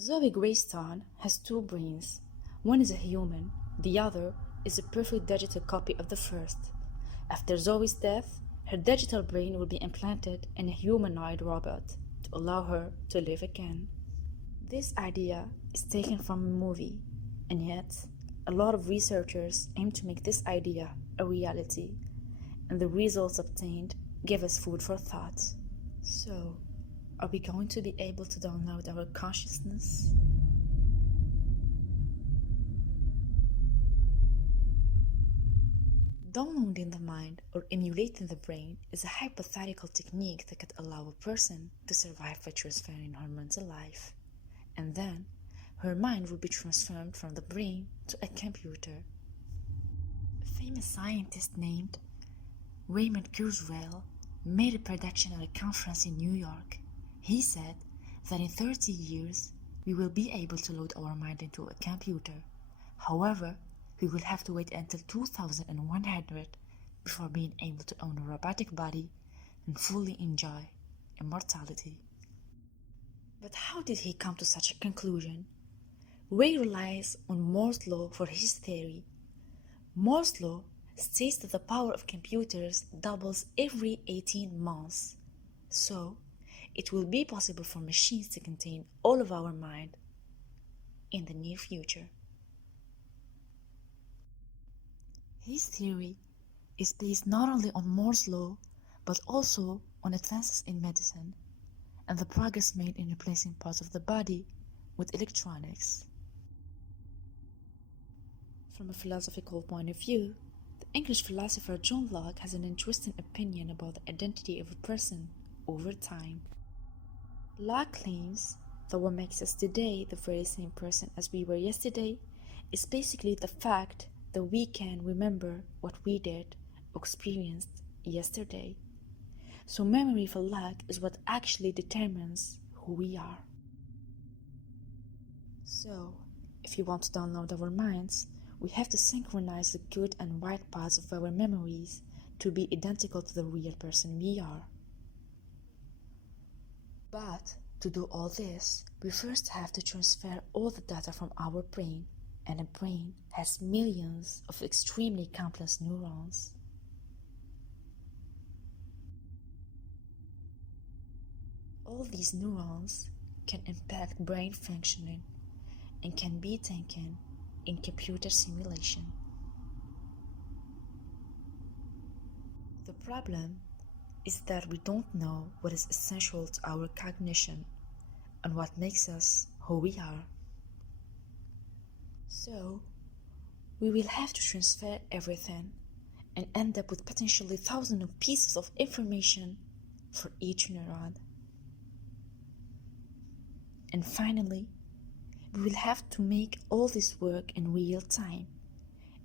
Zoe Greystone has two brains. One is a human, the other is a perfect digital copy of the first. After Zoe's death, her digital brain will be implanted in a humanoid robot to allow her to live again. This idea is taken from a movie, and yet a lot of researchers aim to make this idea a reality, and the results obtained give us food for thought. So, are we going to be able to download our consciousness? Downloading the mind or emulating the brain is a hypothetical technique that could allow a person to survive by transferring hormones in life, and then her mind will be transformed from the brain to a computer. A famous scientist named Raymond Kurzweil made a prediction at a conference in New York. He said that in 30 years we will be able to load our mind into a computer. However, we will have to wait until 2100 before being able to own a robotic body and fully enjoy immortality. But how did he come to such a conclusion? Ray relies on Moore's law for his theory. Moore's law states that the power of computers doubles every 18 months. So, it will be possible for machines to contain all of our mind in the near future. His theory is based not only on Moore's law, but also on advances in medicine and the progress made in replacing parts of the body with electronics. From a philosophical point of view, the English philosopher John Locke has an interesting opinion about the identity of a person over time. Locke claims that what makes us today the very same person as we were yesterday is basically the fact that we can remember what we did or experienced yesterday. So memory for Locke is what actually determines who we are. So, if you want to download our minds, we have to synchronize the good and right parts of our memories to be identical to the real person we are. But to do all this, we first have to transfer all the data from our brain, and a brain has millions of extremely complex neurons. All these neurons can impact brain functioning and can be taken in computer simulation. The problem is that we don't know what is essential to our cognition and what makes us who we are. So, we will have to transfer everything and end up with potentially thousands of pieces of information for each neuron. And finally, we will have to make all this work in real time,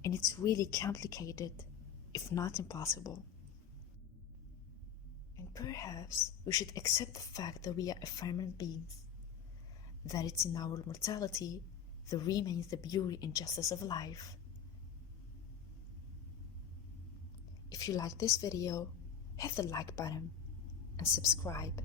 and it's really complicated, if not impossible. And perhaps we should accept the fact that we are ephemeral beings, that it's in our mortality that remains the beauty and justice of life. If you like this video, hit the like button and subscribe.